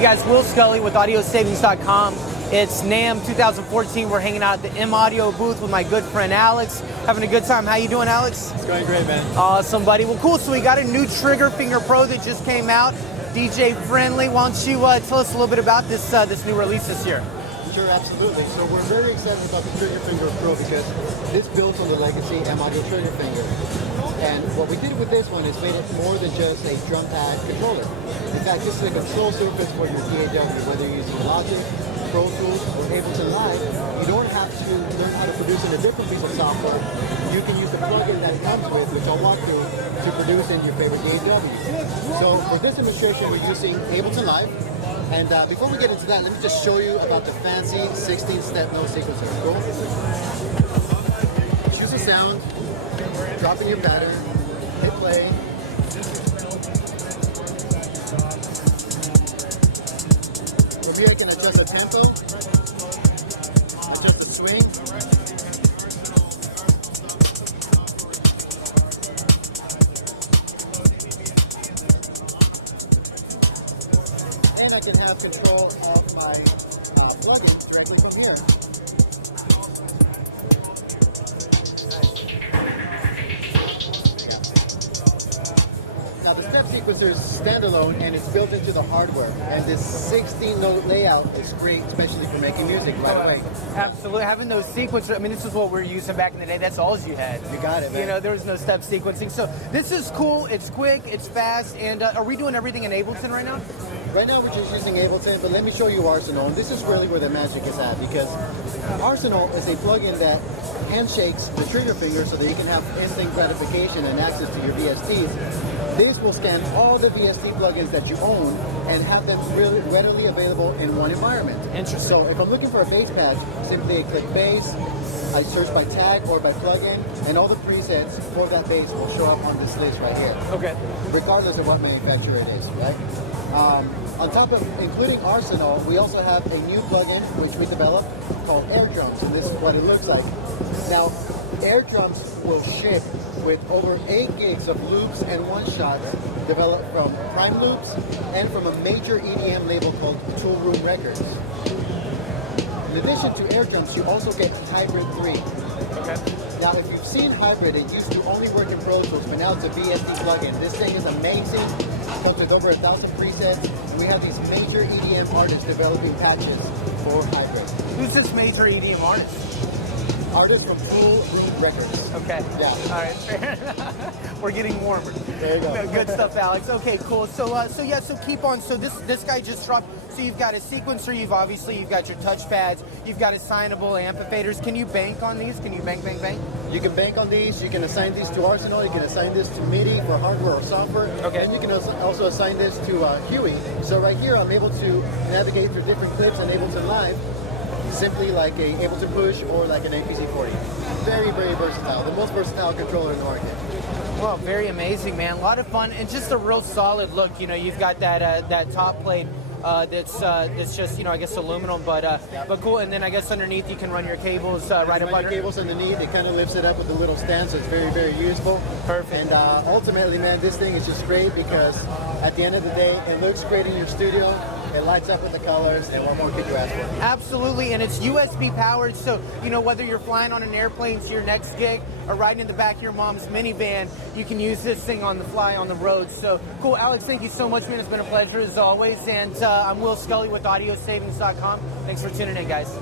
guys, Will Scully with AudioSavings.com. It's Namm 2014. We're hanging out at the M Audio booth with my good friend Alex. Having a good time. How you doing, Alex? It's going great, man. Awesome, buddy. Well, cool. So we got a new Trigger Finger Pro that just came out. DJ friendly. Why don't you tell us a little bit about this new release this year? Sure, absolutely. So we're very excited about the Trigger Finger Pro because this builds on the legacy M Audio Trigger Finger. And what we did with this one is made it more than just a drum pad controller. In fact, this is a control surface for your DAW, whether you're using Logic, Pro Tools, or Ableton Live. You don't have to learn how to produce in a different piece of software. You can use the plugin that it comes with, which I'll walk through, to produce in your favorite DAWs. So for this demonstration, we're using Ableton Live. And before we get into that, let me just show you about the fancy 16-step note sequencer. Cool? Choose a sound, drop in your pattern, hit play. From here I can adjust the tempo, adjust the swing. And I can have control of my plugin directly from here. Now the step sequencer is standalone and it's built into the hardware. And this 16-note layout is great, especially for making music right away. Absolutely. Having those sequencers, I mean, this is what we were using back in the day. That's all you had. You got it, man. You know, there was no step sequencing. So this is cool. It's quick. It's fast. And are we doing everything in Ableton right now? Right now we're just using Ableton, but let me show you Arsenal. And this is really where the magic is at, because Arsenal is a plugin that handshakes the trigger finger so that you can have instant gratification and access to your VSTs. This will scan all the VST plugins that you own and have them really readily available in one environment. Interesting. So if I'm looking for a bass patch, simply click bass, I search by tag or by plugin, and all the presets for that bass will show up on this list right here. Okay. Regardless of what manufacturer it is, right? On top of including Arsenal, we also have a new plugin which we developed called Air Drums, and this is what it looks like. Now, Air Drums will ship with over 8 gigs of loops and one-shots developed from Prime Loops and from a major EDM label called Tool Room Records. In addition to Air Drums, you also get Hybrid 3. Okay. Now, if you've seen Hybrid, it used to only work in Pro Tools, but now it's a VST plugin. This thing is amazing. It comes with over 1,000 presets. We have these major EDM artists developing patches for Hybrid. Who's this major EDM artist? Artists from Tool Room Records. Okay. Yeah. All right. Fair enough. We're getting warmer. There you go. No, good stuff, Alex. Okay, cool. So so keep on. So this guy just dropped. So you've got a sequencer. You've got your touchpads. You've got assignable amplifiers. Can you bank on these? Can you bank? You can bank on these. You can assign these to Arsenal. You can assign this to MIDI for hardware or software. Okay. And you can also assign this to Huey. So right here, I'm able to navigate through different clips and Ableton Live, simply like a Ableton Push or like an APC-40. Very, very versatile. The most versatile controller in the market. Well, very amazing, man. A lot of fun and just a real solid look. You know, you've got that top plate that's just, you know, I guess aluminum, but cool. And then I guess underneath you can run your cables right up under. Cables underneath. It kind of lifts it up with a little stand, so it's very, very useful. Perfect. And ultimately, man, this thing is just great because at the end of the day, it looks great in your studio. It lights up with the colors, and what more could you ask for? Absolutely, and it's USB powered, so you know whether you're flying on an airplane to your next gig or riding in the back of your mom's minivan, you can use this thing on the fly on the road. So cool, Alex. Thank you so much, man. It's been a pleasure as always. And I'm Will Scully with AudioSavings.com. Thanks for tuning in, guys.